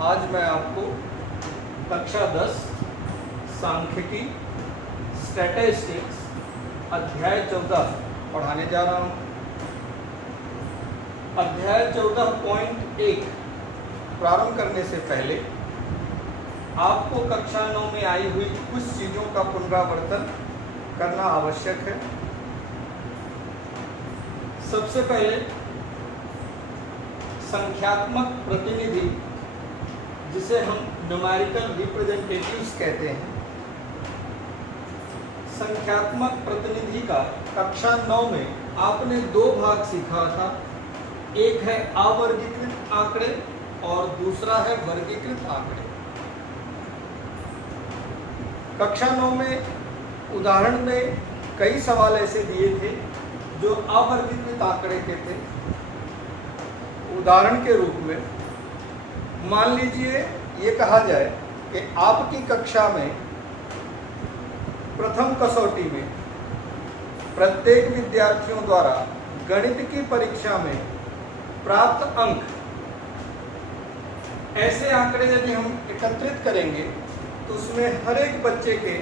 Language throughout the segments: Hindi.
आज मैं आपको कक्षा 10 सांख्यिकी स्टैटिस्टिक्स अध्याय 14 पढ़ाने जा रहा हूँ। अध्याय 14.1 प्रारंभ करने से पहले आपको कक्षा 9 में आई हुई कुछ चीज़ों का पुनरावर्तन करना आवश्यक है। सबसे पहले संख्यात्मक प्रतिनिधि, जिसे हम न्यूमेरिकल रिप्रेजेंटेटिव्स कहते हैं, संख्यात्मक प्रतिनिधि का कक्षा 9 में आपने दो भाग सीखा था। एक है अवर्गीकृत आंकड़े और दूसरा है वर्गीकृत आंकड़े। कक्षा 9 में उदाहरण में कई सवाल ऐसे दिए थे जो अवर्गीकृत आंकड़े के थे। उदाहरण के रूप में मान लीजिए ये कहा जाए कि आपकी कक्षा में प्रथम कसौटी में प्रत्येक विद्यार्थियों द्वारा गणित की परीक्षा में प्राप्त अंक, ऐसे आंकड़े यदि हम एकत्रित करेंगे तो उसमें हर एक बच्चे के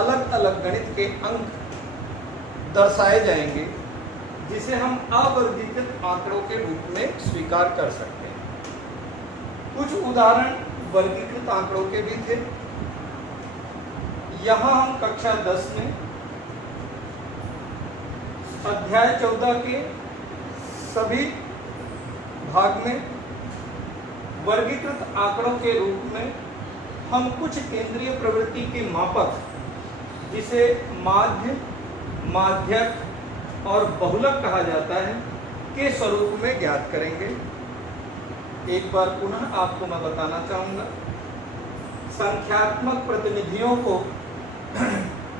अलग अलग गणित के अंक दर्शाए जाएंगे, जिसे हम अवर्गीकृत आंकड़ों के रूप में स्वीकार कर सकते हैं। कुछ उदाहरण वर्गीकृत आंकड़ों के भी थे। यहाँ हम कक्षा 10 में अध्याय 14 के सभी भाग में वर्गीकृत आंकड़ों के रूप में हम कुछ केंद्रीय प्रवृत्ति के मापक, जिसे माध्य, माध्यक और बहुलक कहा जाता है, के स्वरूप में ज्ञात करेंगे। एक बार पुनः आपको मैं बताना चाहूँगा, संख्यात्मक प्रतिनिधियों को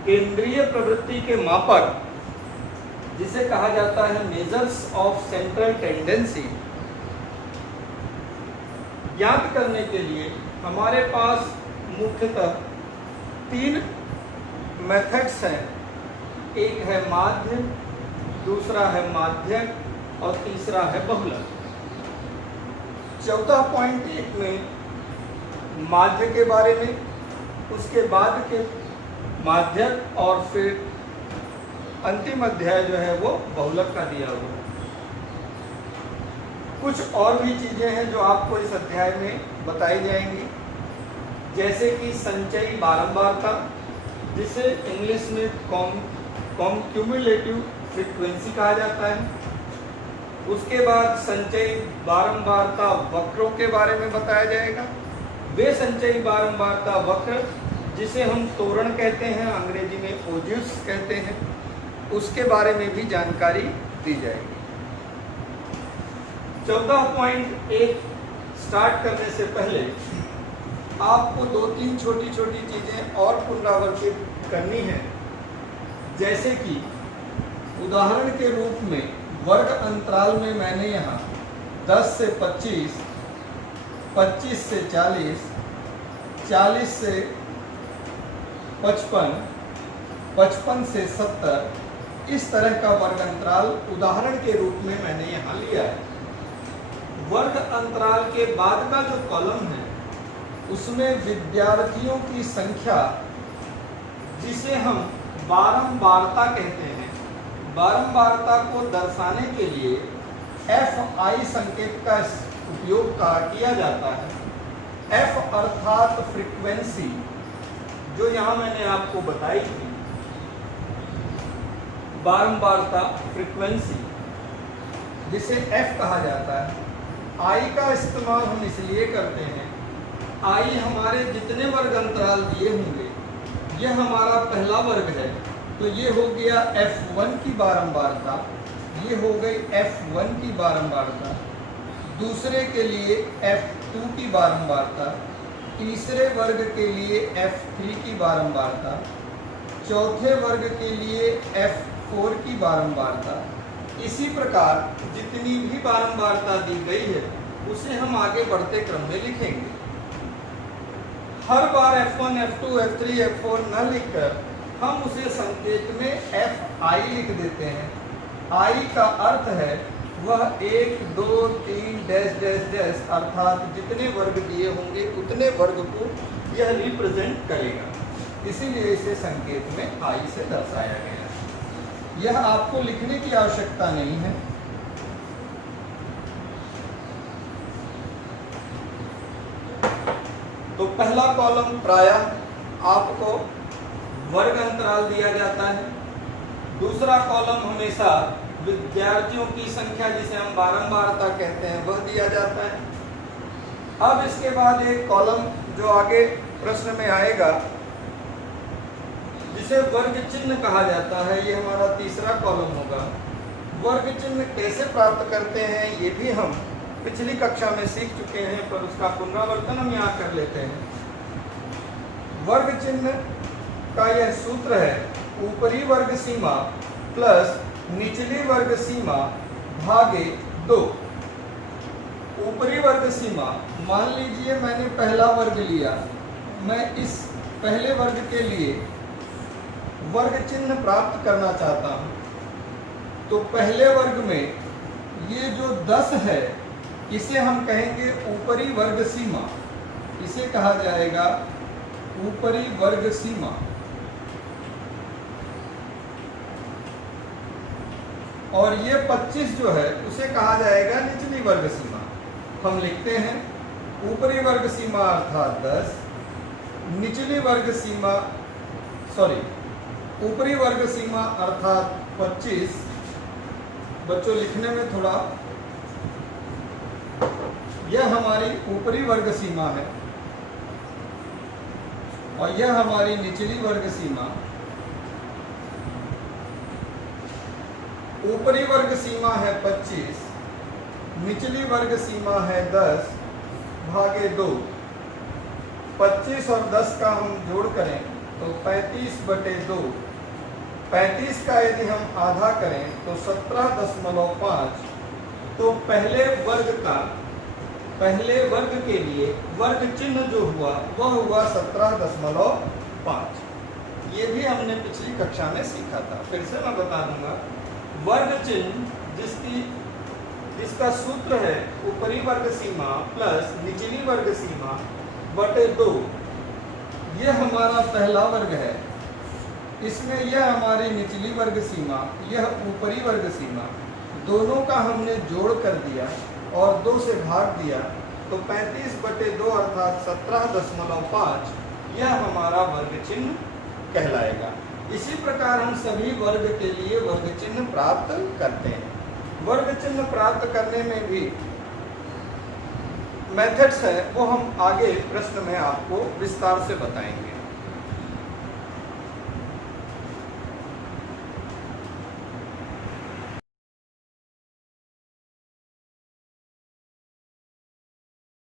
केंद्रीय प्रवृत्ति के मापक, जिसे कहा जाता है मेजर्स ऑफ सेंट्रल टेंडेंसी, ज्ञात करने के लिए हमारे पास मुख्यतः 3 मेथड्स हैं। एक है माध्य, दूसरा है माध्यक और तीसरा है बहुलक। 14.1 में माध्य के बारे में, उसके बाद के माध्यक और फिर अंतिम अध्याय जो है वो बहुलक का दिया हुआ है। कुछ और भी चीज़ें हैं जो आपको इस अध्याय में बताई जाएंगी, जैसे कि संचयी बारंबारता, जिसे इंग्लिश में कॉम्क्यूमुलेटिव फ्रीक्वेंसी कहा जाता है। उसके बाद संचयी बारंबारता वक्रों के बारे में बताया जाएगा। वे संचयी बारंबारता वक्र जिसे हम तोरण कहते हैं, अंग्रेजी में ओजिव्स कहते हैं, उसके बारे में भी जानकारी दी जाएगी। 14.1 स्टार्ट करने से पहले आपको 2-3 छोटी छोटी चीज़ें और पुनरावर्तित करनी है, जैसे कि उदाहरण के रूप में वर्ग अंतराल में मैंने यहाँ 10 से 25, 25 से 40, 40 से 55, 55 से 70, इस तरह का वर्ग अंतराल उदाहरण के रूप में मैंने यहाँ लिया है। वर्ग अंतराल के बाद का जो कॉलम है उसमें विद्यार्थियों की संख्या, जिसे हम बारंबारता कहते हैं, बारंबारता को दर्शाने के लिए FI संकेत का उपयोग किया जाता है। F अर्थात फ्रीक्वेंसी, जो यहाँ मैंने आपको बताई थी, बारंबारता फ्रीक्वेंसी, जिसे F कहा जाता है। I का इस्तेमाल हम इसलिए करते हैं, I हमारे जितने वर्ग अंतराल दिए होंगे, यह हमारा पहला वर्ग है, तो ये हो गया F1 की बारंबारता, ये हो गई F1 की बारंबारता, दूसरे के लिए F2 की बारंबारता, तीसरे वर्ग के लिए F3 की बारंबारता, चौथे वर्ग के लिए F4 की बारंबारता। इसी प्रकार जितनी भी बारंबारता दी गई है उसे हम आगे बढ़ते क्रम में लिखेंगे। हर बार F1, F2, F3, F4 न लिखकर हम उसे संकेत में FI लिख देते हैं। I का अर्थ है वह 1 2 3 डैश डैश डैश अर्थात जितने वर्ग दिए होंगे उतने वर्ग को यह रिप्रेजेंट करेगा, इसीलिए इसे संकेत में आई से दर्शाया गया है। यह आपको लिखने की आवश्यकता नहीं है। तो पहला कॉलम प्रायः आपको वर्ग अंतराल दिया जाता है। दूसरा कॉलम हमेशा विद्यार्थियों की संख्या, जिसे हम बारंबारता कहते हैं, वह दिया जाता है। अब इसके बाद एक कॉलम जो आगे प्रश्न में आएगा, जिसे वर्ग चिन्ह कहा जाता है, ये हमारा तीसरा कॉलम होगा। वर्ग चिन्ह कैसे प्राप्त करते हैं ये भी हम पिछली कक्षा में सीख चुके हैं, पर उसका पुनरावर्तन हम यहाँ कर लेते हैं। वर्ग चिन्ह का यह सूत्र है, ऊपरी वर्ग सीमा प्लस निचली वर्ग सीमा भागे 2। ऊपरी वर्ग सीमा, मान लीजिए मैंने पहला वर्ग लिया, मैं इस पहले वर्ग के लिए वर्ग चिन्ह प्राप्त करना चाहता हूं, तो पहले वर्ग में ये जो 10 है इसे हम कहेंगे ऊपरी वर्ग सीमा, इसे कहा जाएगा ऊपरी वर्ग सीमा। और ये 25 जो है उसे कहा जाएगा निचली वर्ग सीमा। हम लिखते हैं ऊपरी वर्ग सीमा अर्थात 10, निचली वर्ग सीमा ऊपरी वर्ग सीमा अर्थात 25। बच्चों लिखने में थोड़ा, यह हमारी ऊपरी वर्ग सीमा है और यह हमारी निचली वर्ग सीमा। ऊपरी वर्ग सीमा है 25, निचली वर्ग सीमा है 10 भागे 2। 25 और 10 का हम जोड़ करें तो 35/2। 35 का यदि हम आधा करें तो 17.5। तो पहले वर्ग के लिए वर्ग चिन्ह जो हुआ वह हुआ 17.5। ये भी हमने पिछली कक्षा में सीखा था, फिर से मैं बता दूंगा। वर्ग चिन्ह जिसका सूत्र है ऊपरी वर्ग सीमा प्लस निचली वर्ग सीमा बटे 2, यह हमारा पहला वर्ग है। इसमें यह हमारी निचली वर्ग सीमा, यह ऊपरी वर्ग सीमा, दोनों का हमने जोड़ कर दिया और 2 से भाग दिया, तो 35/2 अर्थात 17.5 यह हमारा वर्ग चिन्ह कहलाएगा। इसी प्रकार हम सभी वर्ग के लिए वर्ग चिन्ह प्राप्त करते हैं। वर्ग चिन्ह प्राप्त करने में भी मेथड्स है, वो हम आगे प्रश्न में आपको विस्तार से बताएंगे।